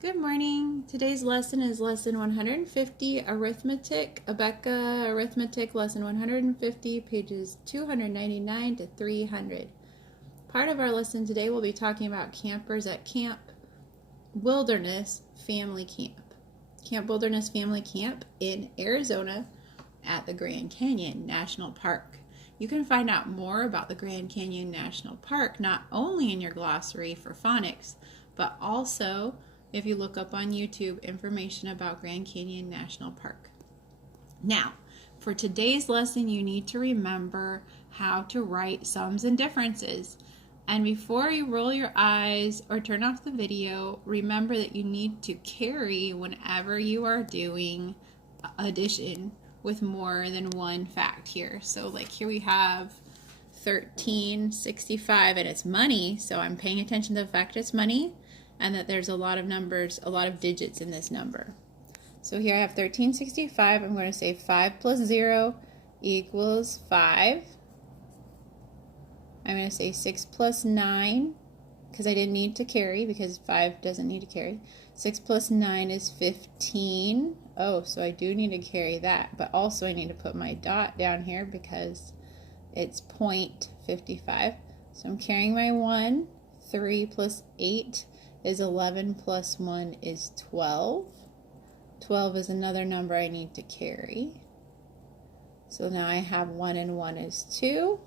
Good morning. Today's lesson is lesson 150, Arithmetic, ABEKA Arithmetic, lesson 150, pages 299 to 300. Part of our lesson today will be talking about campers at Camp Wilderness Family Camp. Camp Wilderness Family Camp in Arizona at the Grand Canyon National Park. You can find out more about the Grand Canyon National Park not only in your glossary for phonics, but also if you look up on YouTube information about Grand Canyon National Park. Now, for today's lesson, you need to remember how to write sums and differences. And before you roll your eyes or turn off the video, remember that you need to carry whenever you are doing addition with more than one fact here. So like here we have 1365 and it's money, so I'm paying attention to the fact it's money and that there's a lot of numbers, a lot of digits in this number. So here I have 1365. I'm going to say 5 plus 0 equals 5. I'm going to say 6 plus 9, because I didn't need to carry, because 5 doesn't need to carry. 6 plus 9 is 15. Oh, so I do need to carry that, but also I need to put my dot down here because it's 0.55. So I'm carrying my 1. 3 plus 8 is 11 plus 1 is 12. 12 is another number I need to carry. So now I have 1 and 1 is 2.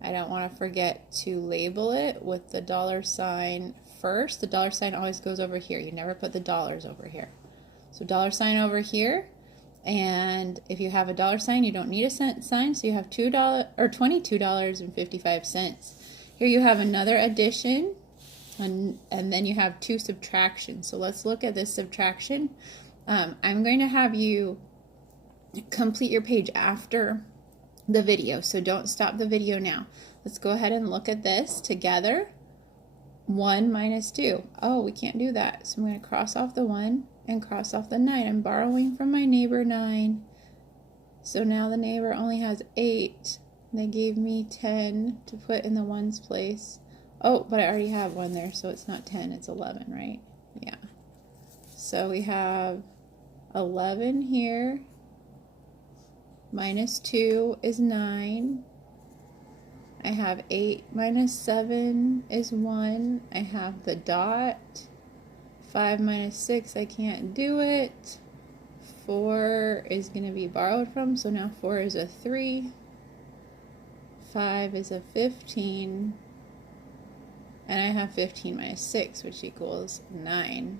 I don't want to forget to label it with the dollar sign first. The dollar sign always goes over here. You never put the dollars over here. So dollar sign over here. And if you have a dollar sign, you don't need a cent sign. So you have $2 or $22.55. Here you have another addition. And then you have two subtractions. So let's look at this subtraction. I'm going to have you complete your page after the video, so don't stop the video now. Let's go ahead and look at this together. 1 minus 2. Oh, we can't do that. So I'm going to cross off the 1 and cross off the 9. I'm borrowing from my neighbor 9. So now the neighbor only has 8. They gave me 10 to put in the 1's place. Oh, but I already have 1 there, so it's not 10, it's 11, right? Yeah. So we have 11 here. Minus 2 is 9. I have 8 minus 7 is 1. I have the dot. 5 minus 6, I can't do it. 4 is going to be borrowed from, so now 4 is a 3. 5 is a 15. And I have 15 minus 6, which equals 9.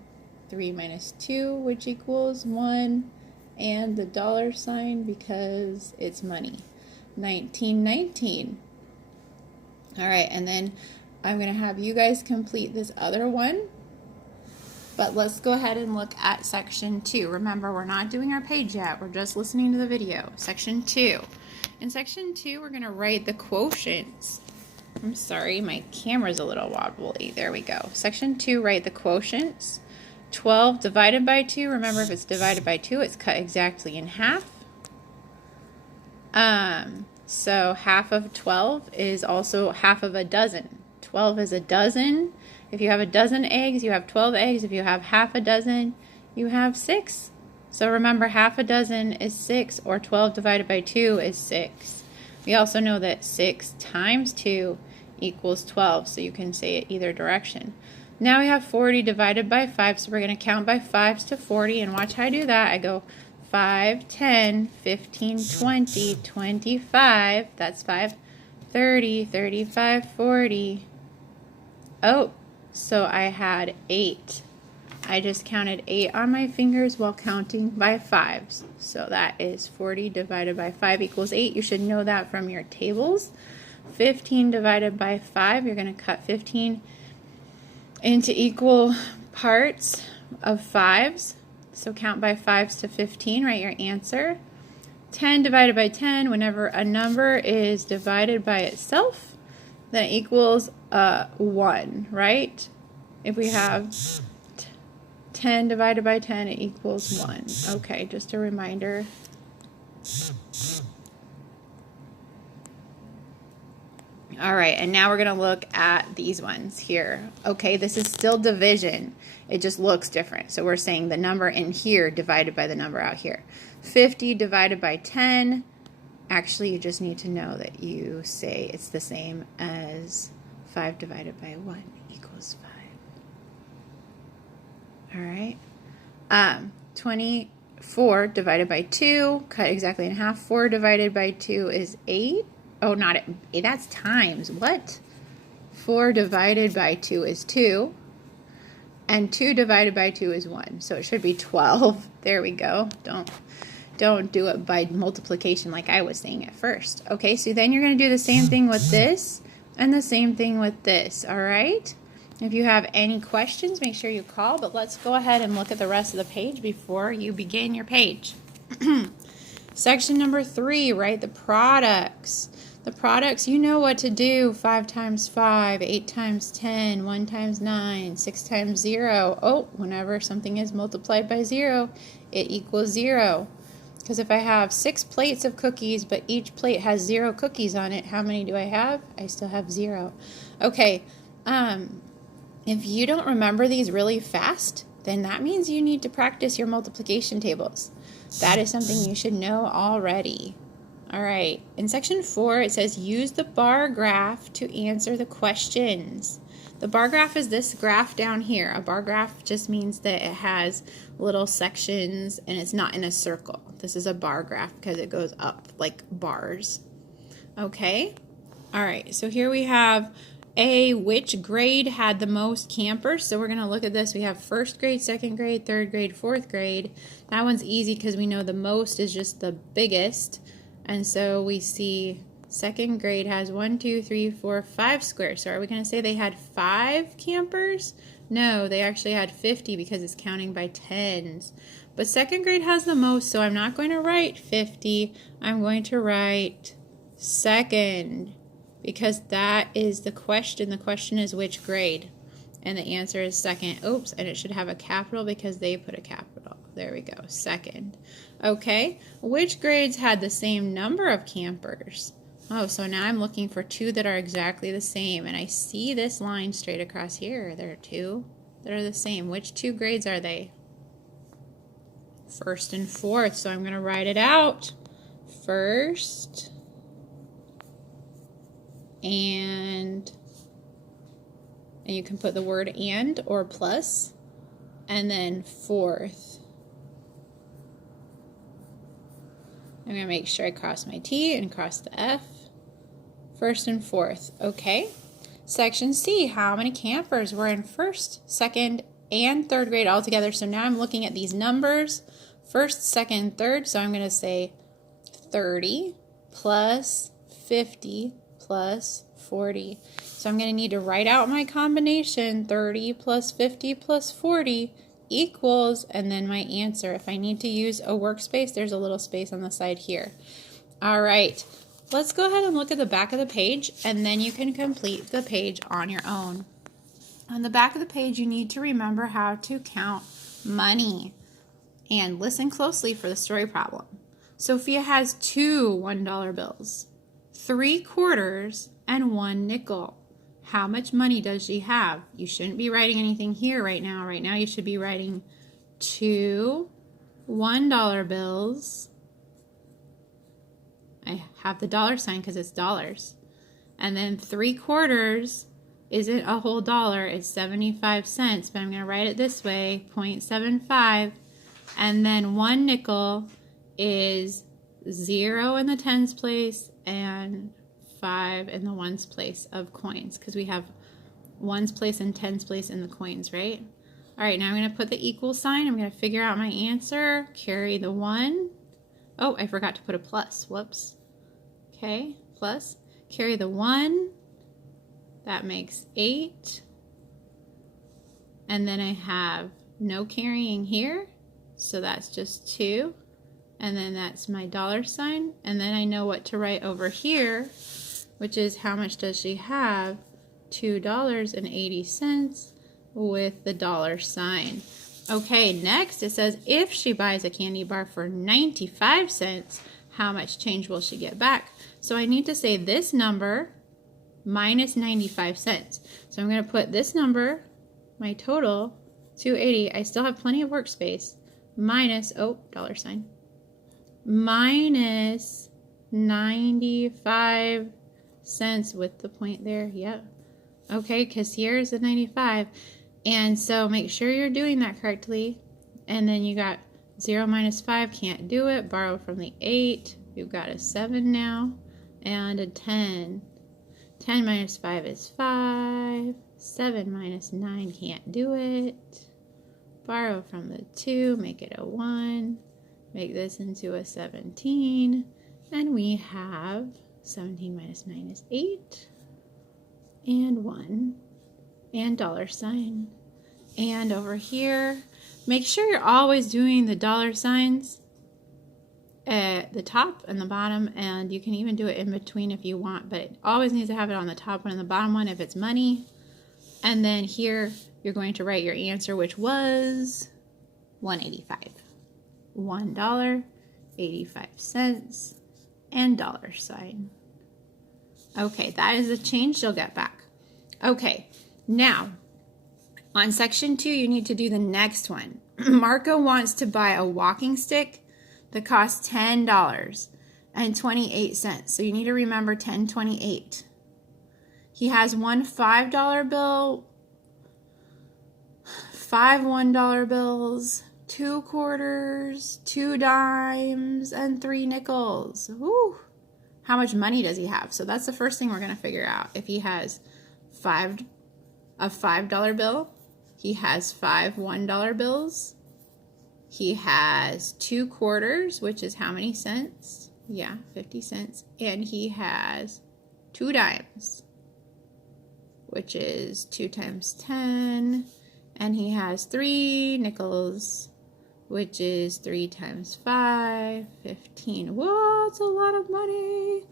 3 minus 2, which equals 1. And the dollar sign because it's money. 1919. All right, and then I'm going to have you guys complete this other one. But let's go ahead and look at section 2. Remember, we're not doing our page yet. We're just listening to the video. Section 2. In section 2, we're going to write the quotients. I'm sorry, my camera's a little wobbly. There we go. Section 2, write the quotients. 12 divided by 2. Remember, if it's divided by 2, it's cut exactly in half. So half of 12 is also half of a dozen. 12 is a dozen. If you have a dozen eggs, you have 12 eggs. If you have half a dozen, you have 6. So remember, half a dozen is 6, or 12 divided by 2 is 6. We also know that 6 times 2 equals 12, so you can say it either direction. Now we have 40 divided by 5, so we're going to count by 5s to 40, and watch how I do that. I go 5, 10, 15, 20, 25, that's 5, 30, 35, 40. Oh, so I had 8. I just counted 8 on my fingers while counting by 5s. So that is 40 divided by 5 equals 8. You should know that from your tables. 15 divided by 5, you're going to cut 15 into equal parts of 5s. So count by 5s to 15, write your answer. 10 divided by 10, whenever a number is divided by itself, that equals 1, right? If we have 10 divided by 10, it equals 1. Okay, just a reminder. All right, and now we're going to look at these ones here. Okay, this is still division. It just looks different. So we're saying the number in here divided by the number out here. 50 divided by 10. Actually, you just need to know that you say it's the same as 5 divided by 1 equals 5. All right. 24 divided by 2, cut exactly in half. 4 divided by 2 is 8. Oh, not 8. That's times. What? 4 divided by 2 is 2. And 2 divided by 2 is 1. So it should be 12. There we go. Don't do it by multiplication like I was saying at first. Okay, so then you're going to do the same thing with this and the same thing with this, all right? If you have any questions, make sure you call, but let's go ahead and look at the rest of the page before you begin your page. Section number 3, write the products. The products, you know what to do. 5 times 5, 8 times 10, 1 times 9, 6 times 0. Oh, whenever something is multiplied by 0, it equals 0. Because if I have 6 plates of cookies, but each plate has 0 cookies on it, how many do I have? I still have 0. Okay, if you don't remember these really fast, then that means you need to practice your multiplication tables. That is something you should know already. All right, in section 4, it says use the bar graph to answer the questions. The bar graph is this graph down here. A bar graph just means that it has little sections and it's not in a circle. This is a bar graph because it goes up like bars. Okay, all right, so here we have which grade had the most campers? So we're going to look at this. We have 1st grade, 2nd grade, 3rd grade, 4th grade. That one's easy because we know the most is just the biggest. And so we see 2nd grade has 1, 2, 3, 4, 5 squares. So are we going to say they had 5 campers? No, they actually had 50 because it's counting by tens. But 2nd grade has the most, so I'm not going to write 50. I'm going to write 2nd because that is the question. The question is which grade? And the answer is 2nd. Oops, and it should have a capital because they put a capital. There we go, 2nd. Okay, which grades had the same number of campers? Oh, so now I'm looking for 2 that are exactly the same, and I see this line straight across here. There are 2 that are the same. Which 2 grades are they? 1st and 4th, so I'm going to write it out. 1st and you can put the word and or plus, and then 4th. I'm going to make sure I cross my T and cross the F. 1st and 4th. Okay. Section C, how many campers were in 1st, 2nd, and 3rd grade all together? So now I'm looking at these numbers, 1st, 2nd, 3rd. So I'm going to say 30 plus 50 plus 40. So I'm going to need to write out my combination, 30 plus 50 plus 40 equals, and then my answer. If I need to use a workspace, there's a little space on the side here. All right, let's go ahead and look at the back of the page, and then you can complete the page on your own. On the back of the page, you need to remember how to count money. And listen closely for the story problem. Sophia has 2 $1 bills, 3 quarters, and 1 nickel. How much money does she have? You shouldn't be writing anything here right now. Right now you should be writing 2 $1 bills. I have the dollar sign because it's dollars. And then 3 quarters isn't a whole dollar. It's 75 cents, but I'm going to write it this way, 0.75. And then 1 nickel is 0 in the tens place and 5 in the ones place of coins, because we have ones place and tens place in the coins, right? All right, now I'm going to put the equal sign. I'm going to figure out my answer, carry the 1. Oh, I forgot to put a plus. Whoops. Okay, plus. Carry the 1. That makes 8. And then I have no carrying here, so that's just 2. And then that's my dollar sign. And then I know what to write over here, which is how much does she have? $2.80 with the dollar sign. Okay, next it says if she buys a candy bar for 95 cents, how much change will she get back? So I need to say this number minus 95 cents. So I'm going to put this number, my total, 280. I still have plenty of workspace. Minus, oh, dollar sign. Minus 95 cents with the point there. Yep. Okay, because here's the 95. And so make sure you're doing that correctly. And then you got 0 minus 5, can't do it. Borrow from the 8. You've got a 7 now. And a 10. 10 minus 5 is 5. 7 minus 9, can't do it. Borrow from the 2, make it a 1. Make this into a 17. And we have 17 minus 9 is 8. And 1. And dollar sign. And over here, make sure you're always doing the dollar signs at the top and the bottom, and you can even do it in between if you want, but it always needs to have it on the top one and the bottom one if it's money. And then here you're going to write your answer, which was $1.85. $1.85 and dollar sign. Okay, that is the change you'll get back. Okay, now on section 2, you need to do the next one. Marco wants to buy a walking stick that costs $10.28. So you need to remember 10.28. He has one $5 bill, 5 $1 bills, 2 quarters, 2 dimes, and 3 nickels. Woo! How much money does he have? So that's the first thing we're going to figure out. If he has a $5 bill, he has 5 $1 bills, he has 2 quarters, which is how many cents? Yeah, 50 cents. And he has 2 dimes, which is 2 times 10. And he has 3 nickels, which is 3 times 5, 15. Whoa, it's a lot of money.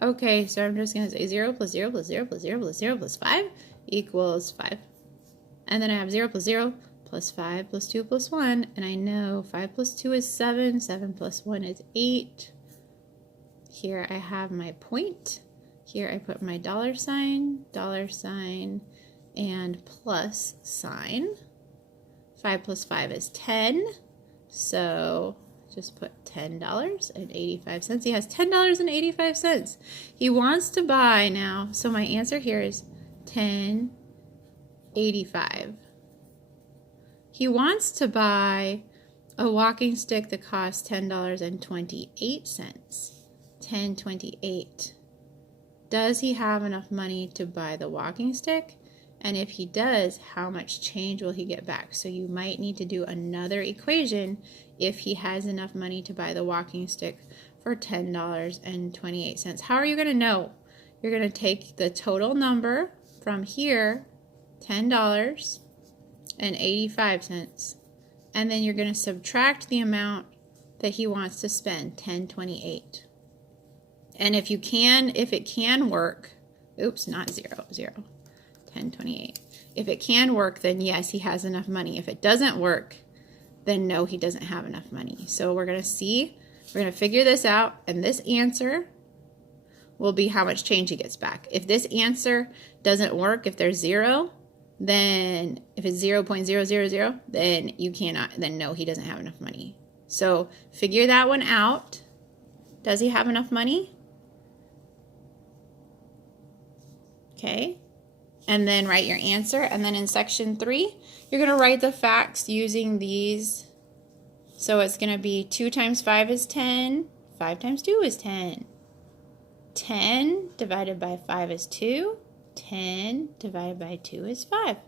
Okay, so I'm just going to say 0 plus 0 plus 0 plus 0 plus 0 plus 5 equals 5. And then I have 0 plus 0 plus 5 plus 2 plus 1. And I know 5 plus 2 is 7. 7 plus 1 is 8. Here I have my point. Here I put my dollar sign, and plus sign. 5 plus 5 is 10. So just put $10.85. He has $10.85. He wants to buy now. So my answer here is $10.85. He wants to buy a walking stick that costs $10.28. $10.28. Does he have enough money to buy the walking stick? And if he does, how much change will he get back? So you might need to do another equation if he has enough money to buy the walking stick for $10.28. How are you going to know? You're going to take the total number from here, $10.85, and then you're going to subtract the amount that he wants to spend, $10.28. And if it can work, oops, not 0, 10.28. If it can work, then yes, he has enough money. If it doesn't work, then no, he doesn't have enough money. So we're going to figure this out, and this answer will be how much change he gets back. If this answer doesn't work, if there's 0, then if it's 0.000, then then no, he doesn't have enough money. So figure that one out. Does he have enough money? Okay. And then write your answer. And then in section 3, you're going to write the facts using these. So it's going to be 2 times 5 is 10. 5 times 2 is 10. 10 divided by 5 is 2. 10 divided by 2 is 5.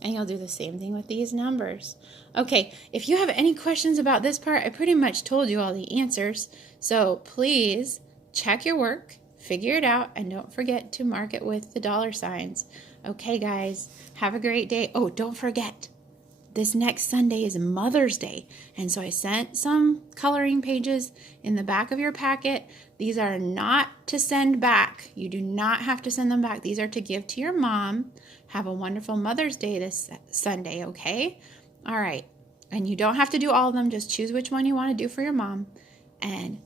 And you'll do the same thing with these numbers. Okay, if you have any questions about this part, I pretty much told you all the answers. So please check your work, figure it out, and don't forget to mark it with the dollar signs. Okay, guys, have a great day. Oh, don't forget, this next Sunday is Mother's Day. And so I sent some coloring pages in the back of your packet. These are not to send back. You do not have to send them back. These are to give to your mom. Have a wonderful Mother's Day this Sunday, okay? All right. And you don't have to do all of them. Just choose which one you want to do for your mom. And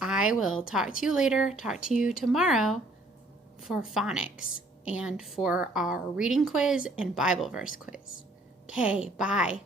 I will talk to you later. Talk to you tomorrow for phonics. and for our reading quiz and Bible verse quiz. Okay, bye.